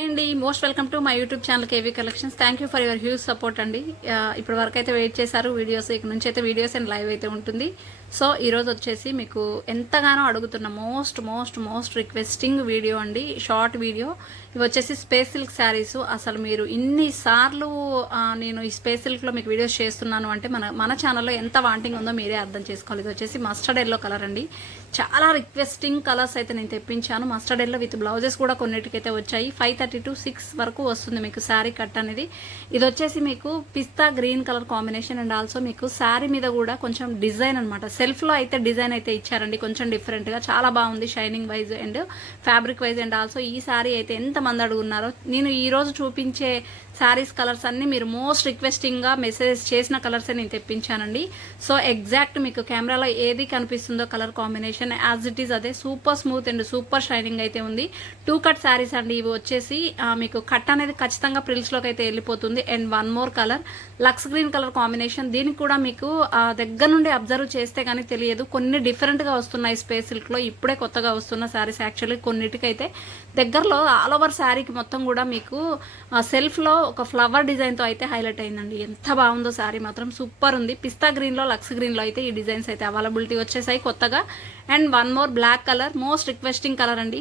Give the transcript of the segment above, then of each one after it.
అండి most welcome to my YouTube channel KV collections. Thank you for your huge support అండి. ఇప్పటి వరకు అయితే వెయిట్ చేశారు వీడియోస్, ఇక నుంచి అయితే వీడియోస్ అండ్ లైవ్ అయితే ఉంటుంది. సో ఈరోజు వచ్చేసి మీకు ఎంతగానో అడుగుతున్న మోస్ట్ రిక్వెస్టింగ్ వీడియో అండి, షార్ట్ వీడియో. ఇవి వచ్చేసి స్పేస్ సిల్క్ శారీస్. అసలు మీరు ఇన్నిసార్లు నేను ఈ స్పేస్ సిల్క్లో మీకు వీడియోస్ చేస్తున్నాను అంటే మన ఛానల్లో ఎంత వాంటింగ్ ఉందో మీరే అర్థం చేసుకోవాలి. ఇది వచ్చేసి మస్టర్డ్ ఎల్లో కలర్ అండి. చాలా రిక్వెస్టింగ్ కలర్స్ అయితే నేను తెప్పించాను. మస్టర్డ్ ఎల్లో విత్ బ్లౌజెస్ కూడా కొన్నిటికైతే వచ్చాయి. 530 to 6 వరకు వస్తుంది మీకు శారీ కట్ అనేది. ఇది వచ్చేసి మీకు pista green colour combination and also మీకు శారీ మీద కూడా కొంచెం డిజైన్ అనమాట. సెల్ఫ్లో అయితే డిజైన్ అయితే ఇచ్చారండి కొంచెం డిఫరెంట్గా, చాలా బాగుంది shining wise and fabric wise and also. ఈ శారీ అయితే ఎంతమంది అడుగున్నారో. నేను ఈరోజు చూపించే శారీస్ కలర్స్ అన్ని మీరు మోస్ట్ రిక్వెస్టింగ్గా మెసేజ్ చేసిన కలర్సే నేను తెప్పించానండి. సో ఎగ్జాక్ట్ మీకు కెమెరాలో ఏది కనిపిస్తుందో colour combination as it is అదే. Super smooth and super shining అయితే ఉంది. 2 కట్ శారీస్ అండి ఇవి వచ్చేసి. మీకు కట్ అనేది ఖచ్చితంగా ప్రిల్స్లోకి అయితే వెళ్ళిపోతుంది. అండ్ వన్ మోర్ కలర్ లక్స్ గ్రీన్ కలర్ కాంబినేషన్. దీనికి కూడా మీకు దగ్గర నుండి అబ్జర్వ్ చేస్తే కానీ తెలియదు, కొన్ని డిఫరెంట్గా వస్తున్నాయి స్పేస్ సిల్క్లో. ఇప్పుడే కొత్తగా వస్తున్న శారీస్ యాక్చువల్లీ. కొన్నిటికైతే దగ్గరలో ఆల్ ఓవర్ శారీకి మొత్తం కూడా మీకు సెల్ఫ్లో ఒక ఫ్లవర్ డిజైన్తో అయితే హైలైట్ అయిందండి. ఎంత బాగుందో శారీ మాత్రం సూపర్ ఉంది. పిస్తా గ్రీన్లో లక్స్ గ్రీన్లో అయితే ఈ డిజైన్స్ అయితే అవైలబిలిటీ వచ్చేసాయి కొత్తగా. And one more black colour, most requesting colour అండి.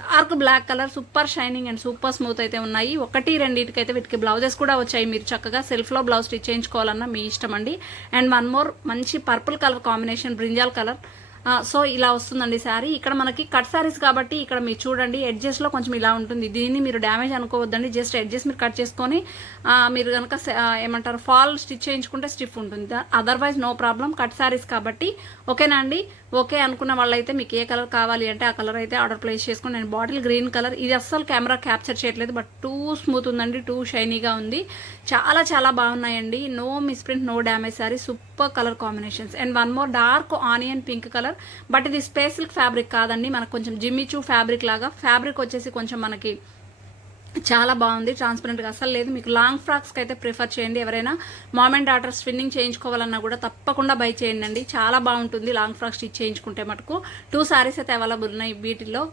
Dark black colour, super shining and super smooth అయితే ఉన్నాయి. 1-2 వీటికి బ్లౌజెస్ కూడా వచ్చాయి. మీరు చక్కగా సెల్ఫ్లో బ్లౌజ్ స్టిచ్ చేయించుకోవాలన్నా మీ ఇష్టం అండి. అండ్ వన్ మోర్ మంచి purple colour combination, brinjal colour. So ఇలా వస్తుందండి శారీ. ఇక్కడ మనకి కట్ శారీస్ కాబట్టి ఇక్కడ మీరు చూడండి ఎడ్జెస్లో కొంచెం ఇలా ఉంటుంది. దీన్ని మీరు డ్యామేజ్ అనుకోవద్దండి. జస్ట్ ఎడ్జెస్ మీరు కట్ చేసుకొని మీరు కనుక ఏమంటారు ఫాల్ స్టిచ్ చేయించుకుంటే స్టిఫ్ ఉంటుంది. Otherwise no problem. Cut sarees కాబట్టి ఓకేనా అండి. ఓకే అనుకున్న వాళ్ళైతే మీకు ఏ కలర్ కావాలి అంటే ఆ కలర్ అయితే ఆర్డర్ ప్లేస్ చేసుకుని. నేను బాటిల్ గ్రీన్ కలర్, ఇది అస్సలు కెమెరా క్యాప్చర్ చేయట్లేదు బట్ టూ స్మూత్ ఉందండి, టూ షైనీగా ఉంది. చాలా బాగున్నాయండి. No misprint, no damage saree, super colour combinations. And one more dark onion pink colour. But ఇది స్పేస్ సిల్క్ ఫ్యాబ్రిక్ కాదండి, మనకు కొంచెం జిమ్మిచూ ఫ్యాబ్రిక్ లాగా. ఫ్యాబ్రిక్ వచ్చేసి కొంచెం మనకి చాలా బాగుంది, ట్రాన్స్పరెంట్గా అసలు లేదు. మీకు లాంగ్ ఫ్రాక్స్కి అయితే ప్రిఫర్ చేయండి. ఎవరైనా మామ్ అండ్ డాటర్ స్విన్నింగ్ చేయించుకోవాలన్నా కూడా తప్పకుండా బై చేయండి అండి. చాలా బాగుంటుంది లాంగ్ ఫ్రాక్ స్టిచ్ చేయించుకుంటే మటుకు. 2 శారీస్ అయితే అవైలబుల్ ఉన్నాయి వీటిల్లో.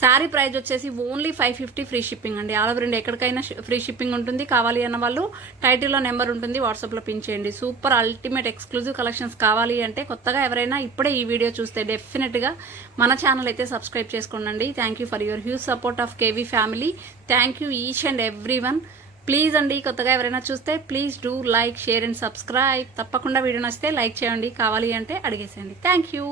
శారీ ప్రైస్ వచ్చేసి ఓన్లీ 550 ఫ్రీ షిప్పింగ్ అండి. ఆల్ ఓవర్ ఇండియా ఎక్కడికైనా ఫ్రీ షిప్పింగ్ ఉంటుంది. కావాలి అన్న వాళ్ళు టైటిల్లో నెంబర్ ఉంటుంది, వాట్సాప్లో పిన్ చేయండి. సూపర్ అల్టిమేట్ ఎక్స్క్లూజివ్ కలెక్షన్స్ కావాలి అంటే కొత్తగా ఎవరైనా ఇప్పుడే ఈ వీడియో చూస్తే డెఫినెట్గా మన ఛానల్ అయితే సబ్స్క్రైబ్ చేసుకోండి. Thank you for your huge support of KV family. Thank you each and every one. Please అండి, కొత్తగా ఎవరైనా చూస్తే please do like, share and subscribe. తప్పకుండా వీడియో నచ్చితే లైక్ చేయండి, కావాలి అంటే అడిగేసేయండి. Thank you.